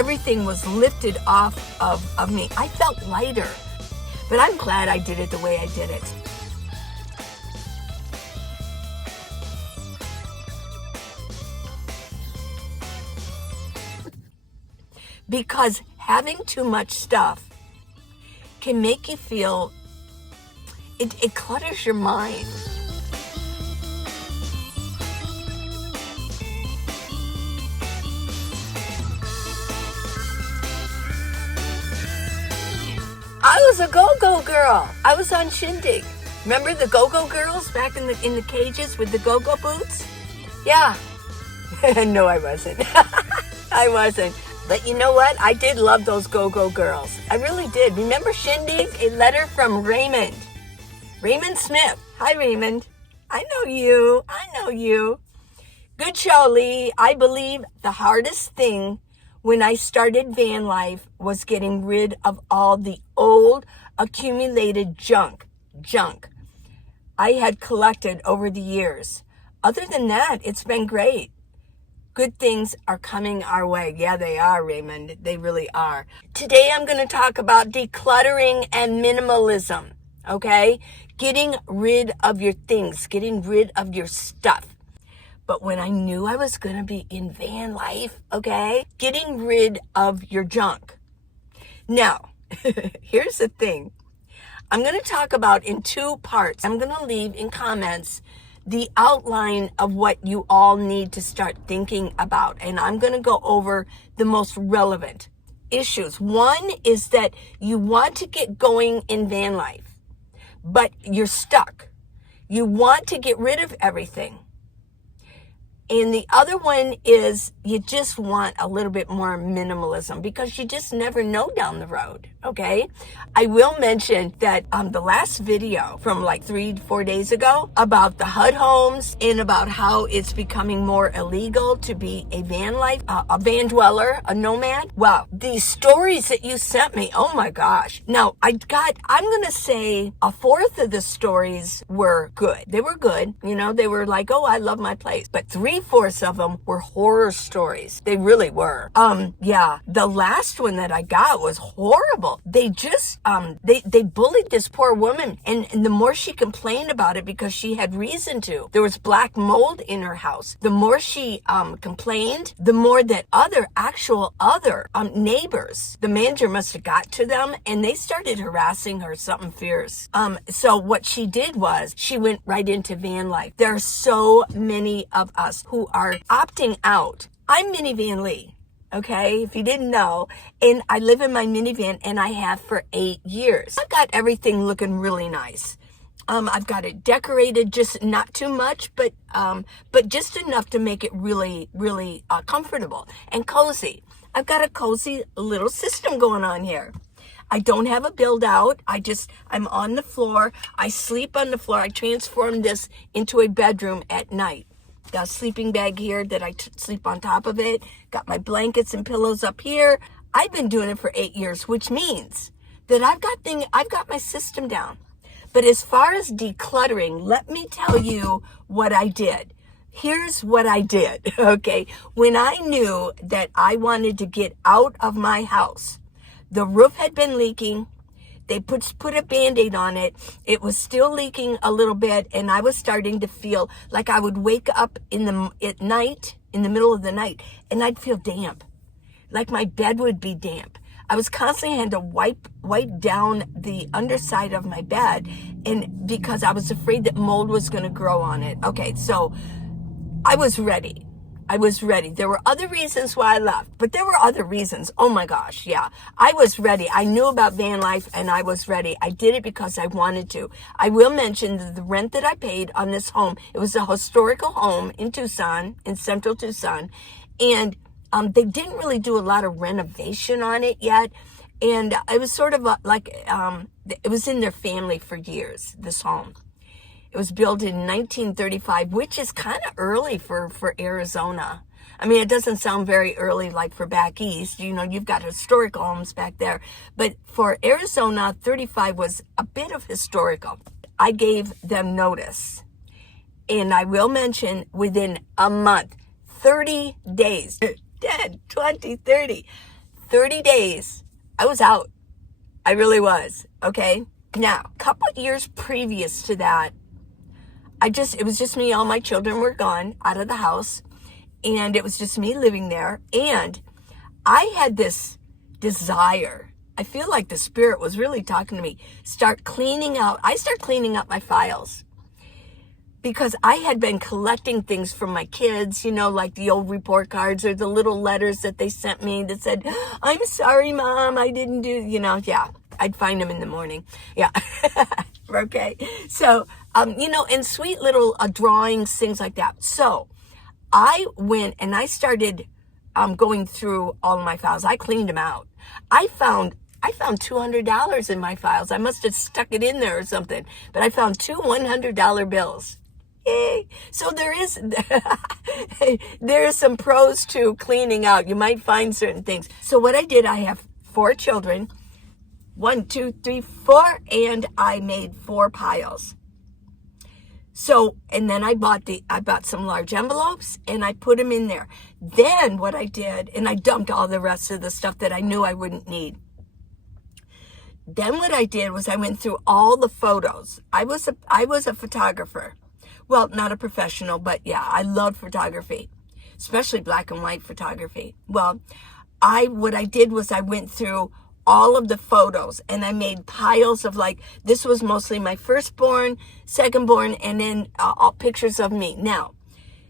everything was lifted off of me. I felt lighter, but I'm glad I did it the way I did it. Because having too much stuff can make you feel, it clutters your mind. I was a go-go girl. I was on Shindig. Remember the go-go girls back in the cages with the go-go boots? Yeah. No, I wasn't. I wasn't. But you know what? I did love those go-go girls. I really did. Remember Shindig? A letter from Raymond. Raymond Smith. Hi, Raymond. I know you. I know you. Good show, Lee. I believe the hardest thing when I started van life was getting rid of all the old accumulated junk I had collected over the years. Other than that, it's been great. Good things are coming our way. Yeah, they are, Raymond. They really are. Today, I'm going to talk about decluttering and minimalism, okay? Getting rid of your things, getting rid of your stuff. But when I knew I was going to be in van life, okay, getting rid of your junk. Now, here's the thing. I'm going to talk about in two parts. I'm going to leave in comments the outline of what you all need to start thinking about. And I'm going to go over the most relevant issues. One is that you want to get going in van life, but you're stuck. You want to get rid of everything. And the other one is you just want a little bit more minimalism because you just never know down the road, okay? I will mention that the last video from like 3-4 days ago about the HUD homes and about how it's becoming more illegal to be a van life, a van dweller, a nomad. Well, these stories that you sent me, oh my gosh. Now, I'm going to say a fourth of the stories were good. They were good. You know, they were like, oh, I love my place. But 3/4 of them were horror stories. They really were. Yeah, the last one that I got was horrible. They just, they bullied this poor woman. And the more she complained about it because she had reason to, there was black mold in her house. The more she, complained, the more that other neighbors, the manager must have got to them and they started harassing her something fierce. So what she did was she went right into van life. There are so many of us who are opting out. I'm Minivan Lee, okay, if you didn't know, and I live in my minivan and I have for 8 years. I've got everything looking really nice. I've got it decorated, just not too much, but just enough to make it really, really comfortable and cozy. I've got a cozy little system going on here. I don't have a build out. I'm on the floor. I sleep on the floor. I transformed this into a bedroom at night. Got a sleeping bag here that I sleep on top of it. Got my blankets and pillows up here. I've been doing it for 8 years, which means that I've got my system down. But as far as decluttering, let me tell you what I did. Here's what I did, okay? When I knew that I wanted to get out of my house, the roof had been leaking. They put a Band-Aid on it. It was still leaking a little bit, and I was starting to feel like I would wake up at night, in the middle of the night, and I'd feel damp, like my bed would be damp. I was constantly had to wipe down the underside of my bed, and because I was afraid that mold was going to grow on it. Okay, so I was ready. There were other reasons why I left, but there were other reasons. Oh my gosh, yeah. I was ready. I knew about van life and I was ready. I did it because I wanted to. I will mention that the rent that I paid on this home, it was a historical home in Tucson, in central Tucson, and they didn't really do a lot of renovation on it yet. And it was sort of it was in their family for years, this home. It was built in 1935, which is kind of early for Arizona. I mean, it doesn't sound very early like for back east. You know, you've got historical homes back there. But for Arizona, 35 was a bit of historical. I gave them notice. And I will mention within a month, 30 days, 10, 20, 30, 30 days, I was out. I really was, okay? Now, a couple of years previous to that, it was just me. All my children were gone out of the house, and it was just me living there. And I had this desire. I feel like the Spirit was really talking to me. I start cleaning up my files, because I had been collecting things from my kids, like the old report cards or the little letters that they sent me that said, "I'm sorry, Mom, I didn't do," yeah. I'd find them in the morning. Yeah. Okay. So, and sweet little drawings, things like that. So I went and I started going through all of my files. I cleaned them out. I found $200 in my files. I must have stuck it in there or something, but I found two $100 bills. Yay. So there's some pros to cleaning out. You might find certain things. So what I did, I have 4 children. 1, 2, 3, 4, and I made 4 piles. So, and then I bought some large envelopes and I put them in there. Then what I did, and I dumped all the rest of the stuff that I knew I wouldn't need. Then what I did was I went through all the photos. I was a photographer. Well, not a professional, but yeah, I love photography, especially black and white photography. Well, what I did was I went through all of the photos and I made piles of, like, this was mostly my firstborn, secondborn, and then all pictures of me. Now,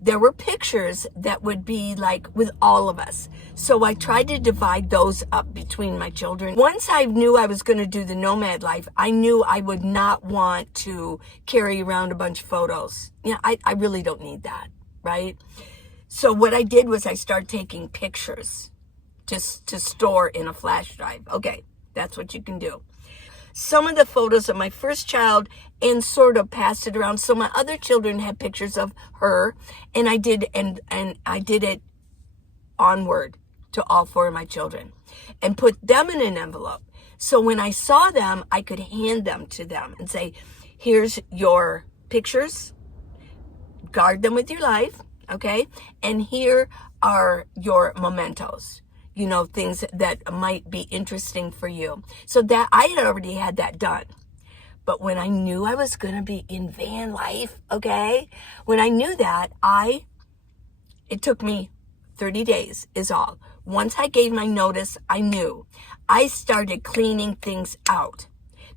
there were pictures that would be like with all of us. So I tried to divide those up between my children. Once I knew I was going to do the nomad life, I knew I would not want to carry around a bunch of photos. I really don't need that, right? So what I did was I started taking pictures to store in a flash drive. Okay, that's what you can do. Some of the photos of my first child and sort of passed it around. So my other children had pictures of her, and I did it onward to all 4 of my children and put them in an envelope. So when I saw them, I could hand them to them and say, "Here's your pictures. Guard them with your life, okay? And here are your mementos. Things that might be interesting for you." So that I had already had that done. But when I knew I was going to be in van life, okay, when I knew that, it took me 30 days is all. Once I gave my notice, I knew. I started cleaning things out.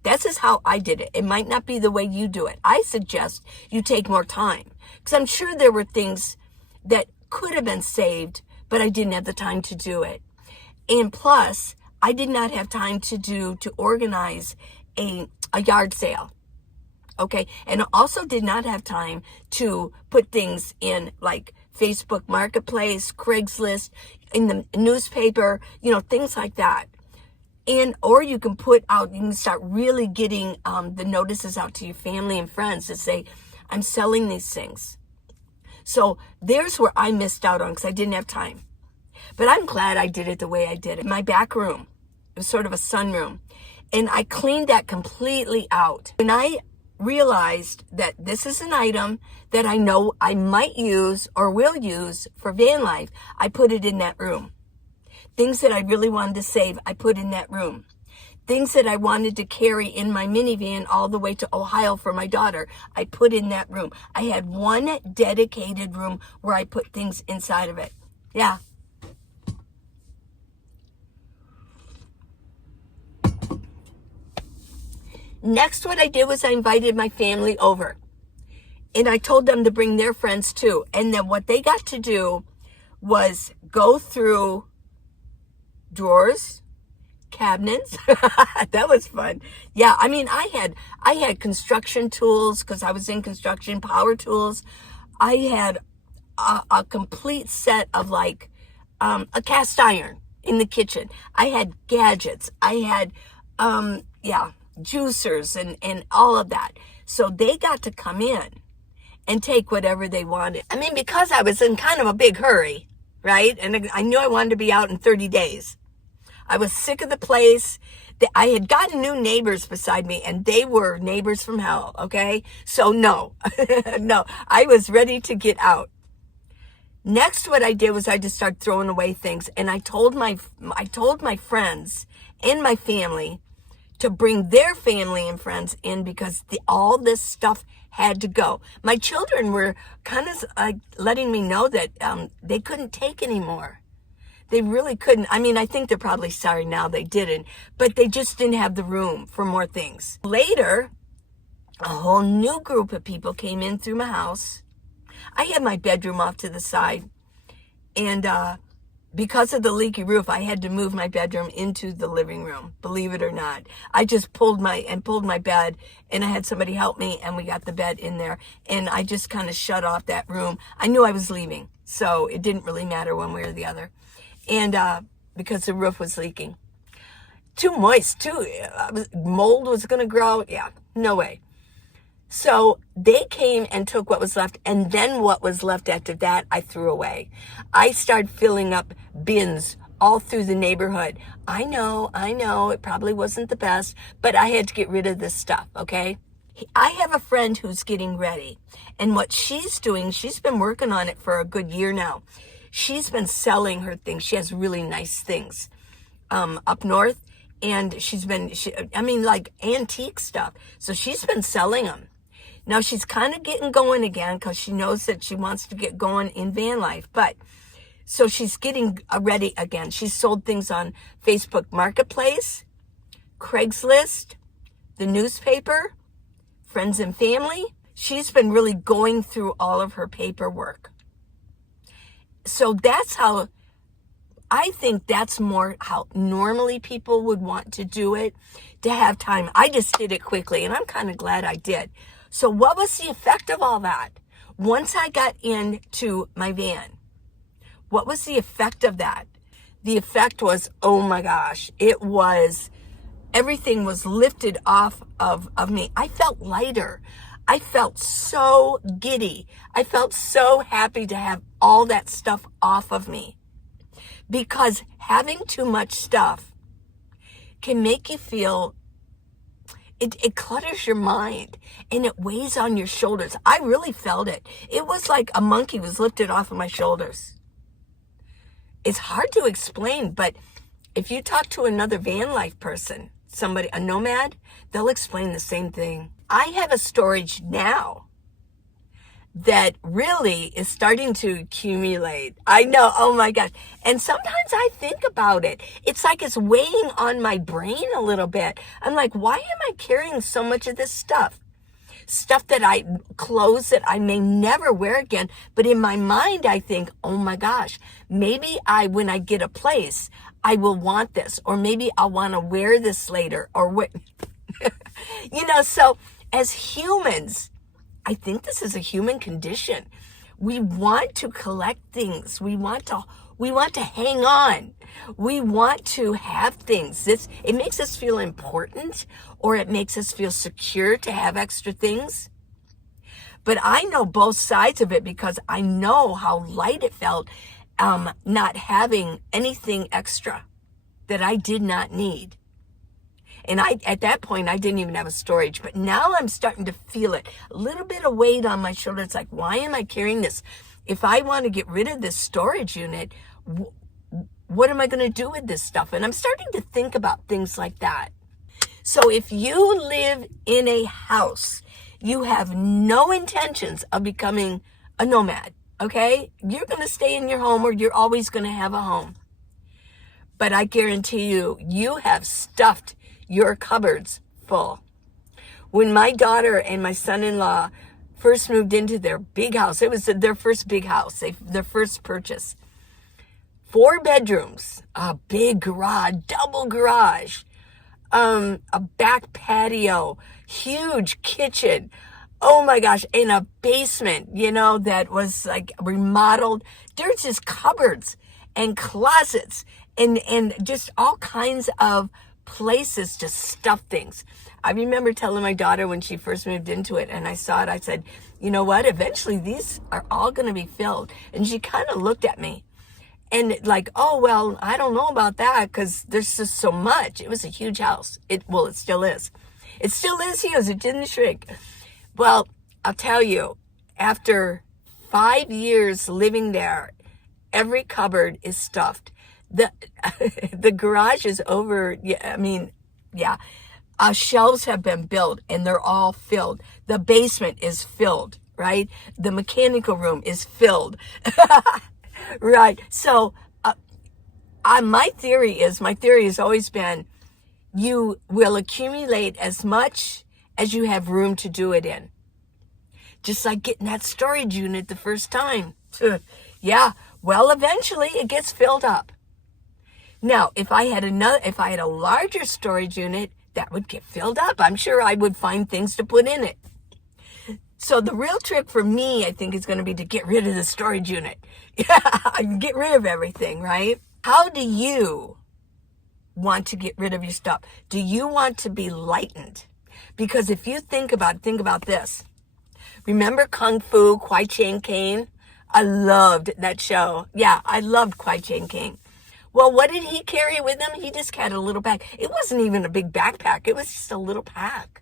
This is how I did it. It might not be the way you do it. I suggest you take more time, because I'm sure there were things that could have been saved, but I didn't have the time to do it. And plus, I did not have time to organize a yard sale. Okay. And I also did not have time to put things in like Facebook Marketplace, Craigslist, in the newspaper, things like that. Or you can start really getting the notices out to your family and friends to say, "I'm selling these things." So there's where I missed out on, because I didn't have time. But I'm glad I did it the way I did it. My back room, it was sort of a sunroom, and I cleaned that completely out. When I realized that this is an item that I know I might use or will use for van life, I put it in that room. Things that I really wanted to save, I put in that room. Things that I wanted to carry in my minivan all the way to Ohio for my daughter, I put in that room. I had one dedicated room where I put things inside of it. Yeah. Next, what I did was I invited my family over, and I told them to bring their friends too. And then what they got to do was go through drawers, cabinets. That was fun. Yeah, I mean, I had construction tools, because I was in construction, power tools. I had a complete set of like a cast iron in the kitchen. I had gadgets. I had juicers and all of that. So they got to come in and take whatever they wanted. I mean, because I was in kind of a big hurry, right? And I knew I wanted to be out in 30 days. I was sick of the place. I had gotten new neighbors beside me, and they were neighbors from hell, okay? So no, no, I was ready to get out. Next, what I did was I just started throwing away things, and I told my friends and my family to bring their family and friends in because all this stuff had to go. My children were kind of letting me know that they couldn't take anymore. They really couldn't. I mean, I think they're probably sorry now they didn't, but they just didn't have the room for more things. Later, a whole new group of people came in through my house. I had my bedroom off to the side, and because of the leaky roof, I had to move my bedroom into the living room, believe it or not. I just pulled my bed, and I had somebody help me, and we got the bed in there, and I just kind of shut off that room. I knew I was leaving, so it didn't really matter one way or the other. And because the roof was leaking. Too moist, too. Mold was going to grow. Yeah, no way. So they came and took what was left, and then what was left after that, I threw away. I started filling up bins all through the neighborhood. I know, it probably wasn't the best, but I had to get rid of this stuff, okay? I have a friend who's getting ready, and what she's doing, she's been working on it for a good year now. She's been selling her things. She has really nice things up north, and like antique stuff. So she's been selling them. Now she's kind of getting going again because she knows that she wants to get going in van life. But so she's getting ready again. She's sold things on Facebook Marketplace, Craigslist, the newspaper, friends and family. She's been really going through all of her paperwork. So that's how, I think that's more how normally people would want to do it, to have time. I just did it quickly, and I'm kind of glad I did. So what was the effect of all that? Once I got into my van, what was the effect of that? The effect was, oh my gosh, everything was lifted off of me. I felt lighter. I felt so giddy. I felt so happy to have all that stuff off of me. Because having too much stuff can make you feel, it clutters your mind and it weighs on your shoulders. I really felt it. It was like a monkey was lifted off of my shoulders. It's hard to explain, but if you talk to another van life person, a nomad, they'll explain the same thing. I have a storage now that really is starting to accumulate. I know, oh my gosh. And sometimes I think about it. It's like it's weighing on my brain a little bit. I'm like, why am I carrying so much of this stuff? Clothes that I may never wear again. But in my mind, I think, oh my gosh, maybe when I get a place, I will want this. Or maybe I'll want to wear this later. Or what, so as humans, I think this is a human condition. We want to collect things. We want to hang on. We want to have things. It makes us feel important, or it makes us feel secure to have extra things. But I know both sides of it because I know how light it felt not having anything extra that I did not need. And at that point, I didn't even have a storage. But now I'm starting to feel it. A little bit of weight on my shoulder. It's like, why am I carrying this? If I want to get rid of this storage unit, what am I going to do with this stuff? And I'm starting to think about things like that. So if you live in a house, you have no intentions of becoming a nomad, okay? You're going to stay in your home, or you're always going to have a home. But I guarantee you have stuffed your cupboards full. When my daughter and my son-in-law first moved into their big house, it was their first big house, their first purchase. 4 bedrooms, a big garage, double garage, a back patio, huge kitchen. Oh my gosh, in a basement, that was like remodeled. There's just cupboards and closets and just all kinds of places to stuff things. I remember telling my daughter when she first moved into it and I saw it, I said, you know what? Eventually these are all going to be filled. And she kind of looked at me and like, oh, well, I don't know about that because there's just so much. It was a huge house. It still is. It still is huge. It didn't shrink. Well, I'll tell you, after 5 years living there, every cupboard is stuffed. The the garage is over. Yeah, I mean, yeah. Shelves have been built and they're all filled. The basement is filled, right? The mechanical room is filled, right? So, my theory has always been, you will accumulate as much as you have room to do it in. Just like getting that storage unit the first time. Yeah, well, eventually it gets filled up. Now, if I had a larger storage unit, that would get filled up. I'm sure I would find things to put in it. So the real trick for me, I think, is going to be to get rid of the storage unit. Yeah, get rid of everything, right? How do you want to get rid of your stuff? Do you want to be lightened? Because if you think about this. Remember Kung Fu, Kwai Chang Caine? I loved that show. Yeah, I loved Kwai Chang Caine. Well, what did he carry with him? He just had a little bag. It wasn't even a big backpack. It was just a little pack.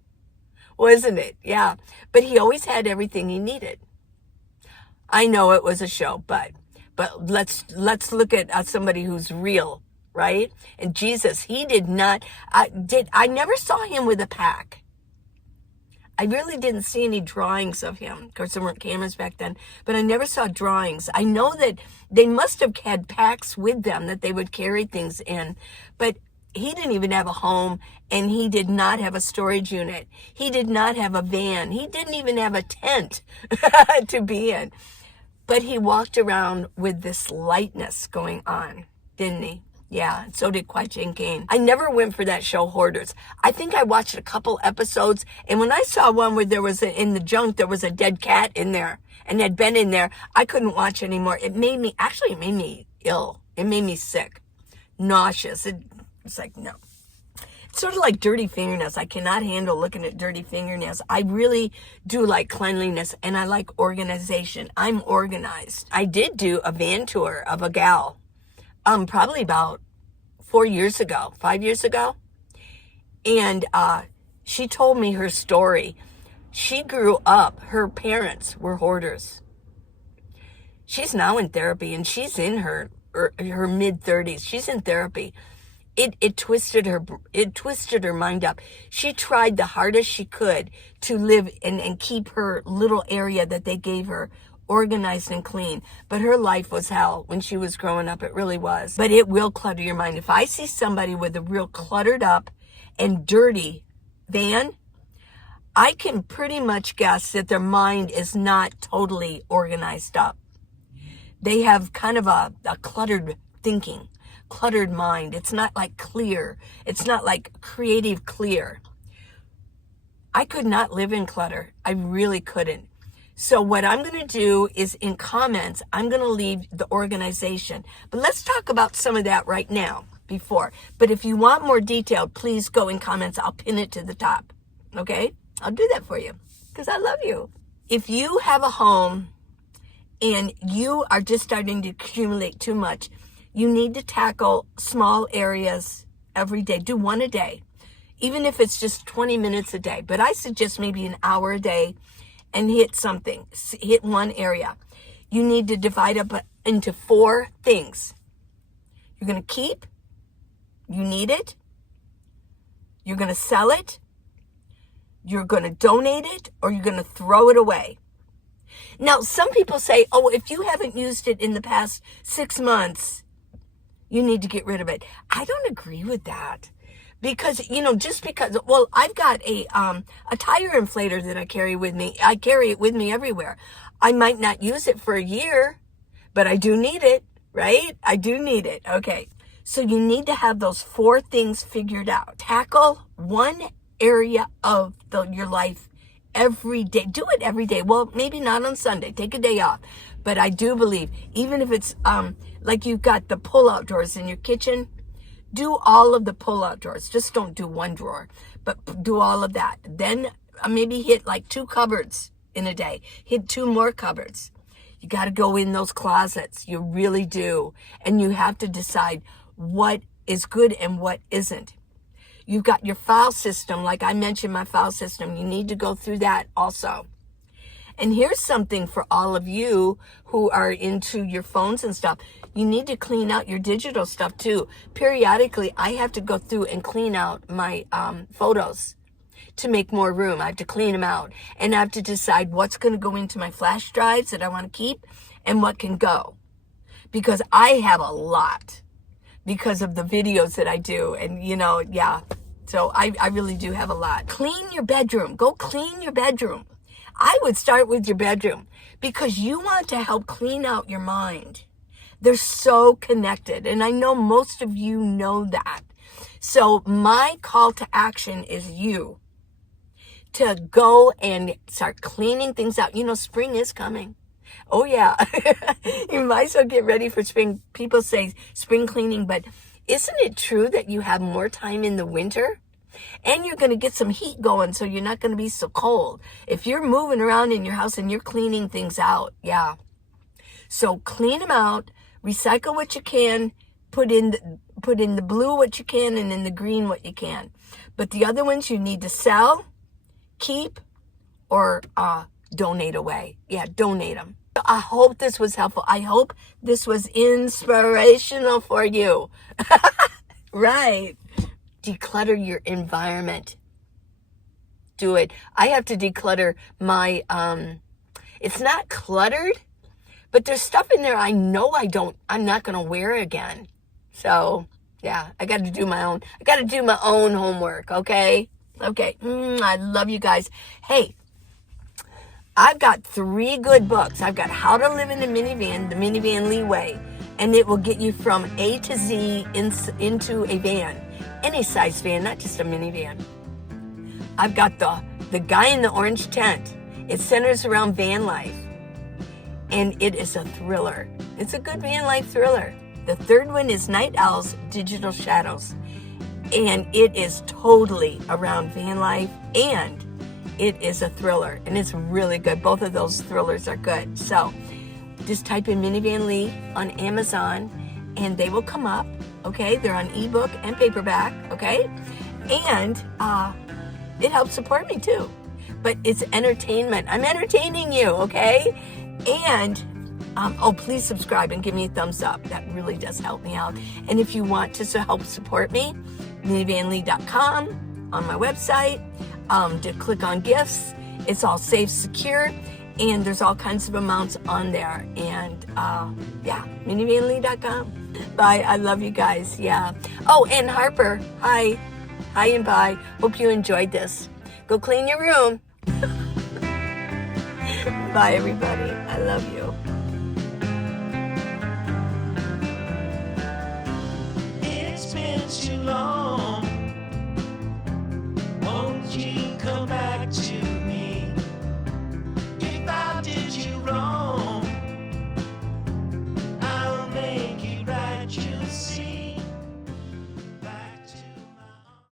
Wasn't it? Yeah. But he always had everything he needed. I know it was a show, but let's look at somebody who's real, right? And Jesus, he did not, I never saw him with a pack. I really didn't see any drawings of him. Of course, there weren't cameras back then, but I never saw drawings. I know that they must have had packs with them that they would carry things in, but he didn't even have a home, and he did not have a storage unit. He did not have a van. He didn't even have a tent to be in. But he walked around with this lightness going on, didn't he? Yeah, and so did Kwai Chang Caine. I never went for that show, Hoarders. I think I watched a couple episodes, and when I saw one where there was in the junk, there was a dead cat in there, and had been in there, I couldn't watch anymore. It made me ill. It made me sick, nauseous. It's like, no. It's sort of like dirty fingernails. I cannot handle looking at dirty fingernails. I really do like cleanliness, and I like organization. I'm organized. I did do a van tour of a gal, probably about 5 years ago. And she told me her story. She grew up, her parents were hoarders. She's now in therapy, and she's in her mid-30s. She's in therapy. It twisted her mind up. She tried the hardest she could to live and keep her little area that they gave her organized and clean. But her life was hell when she was growing up. It really was. But it will clutter your mind. If I see somebody with a real cluttered up and dirty van, I can pretty much guess that their mind is not totally organized up. They have kind of a cluttered thinking, cluttered mind. It's not like clear. It's not like creative clear. I could not live in clutter. I really couldn't. So what I'm going to do is, in comments, I'm going to leave the organization. But let's talk about some of that right now before. But if you want more detail, please go in comments. I'll pin it to the top. Okay? I'll do that for you because I love you. If you have a home and you are just starting to accumulate too much, you need to tackle small areas every day. Do one a day, even if it's just 20 minutes a day. But I suggest maybe an hour a day, and hit one area. You need to divide up into 4 things. You're going to keep, you need it, you're going to sell it, you're going to donate it, or you're going to throw it away. Now, some people say, oh, if you haven't used it in the past 6 months, you need to get rid of it. I don't agree with that. Because, I've got a tire inflator that I carry with me. I carry it with me everywhere. I might not use it for a year, but I do need it, right? I do need it. Okay. So you need to have those 4 things figured out. Tackle one area of your life every day. Do it every day. Well, maybe not on Sunday. Take a day off. But I do believe, even if it's like you've got the pull-out drawers in your kitchen, do all of the pull-out drawers. Just don't do one drawer, but do all of that. Then maybe hit like 2 cupboards in a day. Hit 2 more cupboards. You got to go in those closets. You really do. And you have to decide what is good and what isn't. You've got your file system. Like I mentioned, my file system. You need to go through that also. And here's something for all of you who are into your phones and stuff. You need to clean out your digital stuff too. Periodically, I have to go through and clean out my photos to make more room. I have to clean them out. And I have to decide what's going to go into my flash drives that I want to keep and what can go. Because I have a lot because of the videos that I do. And, yeah. So I really do have a lot. Clean your bedroom. Go clean your bedroom. I would start with your bedroom because you want to help clean out your mind. They're so connected. And I know most of you know that. So my call to action is you to go and start cleaning things out. Spring is coming. Oh, yeah. You might as well get ready for spring. People say spring cleaning, but isn't it true that you have more time in the winter? And you're going to get some heat going, so you're not going to be so cold. If you're moving around in your house and you're cleaning things out, yeah. So clean them out, recycle what you can, put in the blue what you can, and in the green what you can. But the other ones you need to sell, keep, or donate away. Yeah, donate them. I hope this was helpful. I hope this was inspirational for you. Right. Declutter your environment. Do it. I have to declutter my, it's not cluttered, but there's stuff in there I know I'm not going to wear again. So, yeah, I got to do my own homework, okay? Okay. I love you guys. Hey, I've got 3 good books. I've got How to Live in a Minivan, The Minivan Leeway, and it will get you from A to Z into a van. Any size van, not just a minivan. I've got the Guy in the Orange Tent. It centers around van life. And it is a thriller. It's a good van life thriller. The third one is Night Owl's Digital Shadows. And it is totally around van life, and it is a thriller. And it's really good. Both of those thrillers are good. So just type in Minivan Lee on Amazon, and they will come up. Okay, they're on ebook and paperback, okay? And it helps support me too. But it's entertainment. I'm entertaining you, okay? And, please subscribe and give me a thumbs up. That really does help me out. And if you want to help support me, minivanlee.com on my website. To click on gifts. It's all safe, secure, and there's all kinds of amounts on there. And, yeah, minivanlee.com. Bye. I love you guys. Yeah. Oh, and Harper. Hi. Hi and bye. Hope you enjoyed this. Go clean your room. Bye, everybody. I love you. It's been too long.